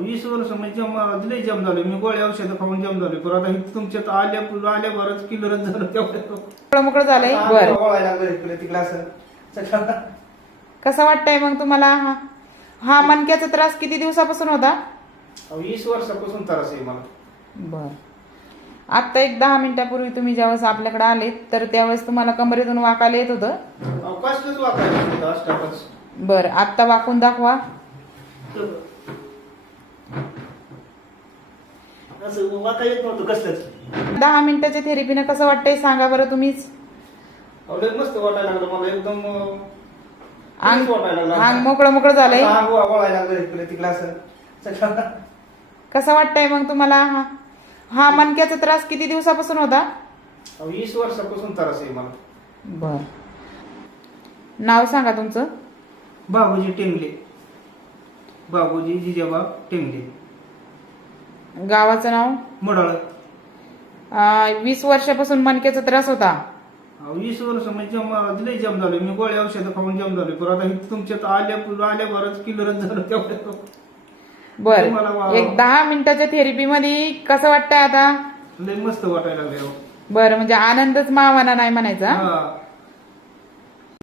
वीस वर्ष म्हणजे जम लय जम झालो मी गोळ्या औषधं खाऊन जम झालो पण आता इथं तुमच्यात आल्या आल्या बरंच किलरच झालं तेवढं. मोकळं झालंय? बर. गोळायला इकडे तिकडे असं. सगळं. कसं वाटतंय मग तुम्हाला? हा. हा मणक्याचा त्रास किती दिवसापासून होता? वीस वर्षापासून त्रास आहे मला. बर. आत्ता एक दहा मिनिटापूर्वी तुम्ही ज्यावेळेस आपल्याकडे आले तर त्यावेळेस तुम्हाला कमरेतून वाकायला येत होतं? अवकाशच वाकायला अष्टापास बर. आत्ता वाकून दाखवा. असं वाका येत नव्हतं कसलंच. दहा मिनिटाच्या थेरपीनं कसं वाटतंय सांगा बरं तुम्हीच. लय मस्त वाटायला लागलं मला एकदम अं, अंग मस्त वाटायला लागलं. अंग मोकळं मोकळं झालंय. असं अंग वळायला लागलं इकडे तिकडे असं. सगळं. कसं वाटतंय मग तुम्हाला? हा. हा मणक्याचा त्रास किती दिवसापासून होता? अहो, वीस वर्षापासून त्रास आहे मला. बर. नाव सांगा तुमचं. बाबूजी टेंगले. बाबूजी जिजाबा टेंगले. गावाचं नाव? मडाळ. अं, वीस वर्षापासून मणक्याचा त्रास होता. वीस वर्ष म्हणजे जम लय जम झालो मी गोळ्या औषधं खाऊन जम झालो पण आता इथं तुमच्यात आल्या आल्या बरंच किलरच झालं बर. तुम्हाला वा- एक दहा मिनिटाच्या थेरपी मध्ये कसं वाटतंय आता? लय मस्त वाटायला लागले. बरं म्हणजे आनंदच मावाना नाही म्हणायचा हा.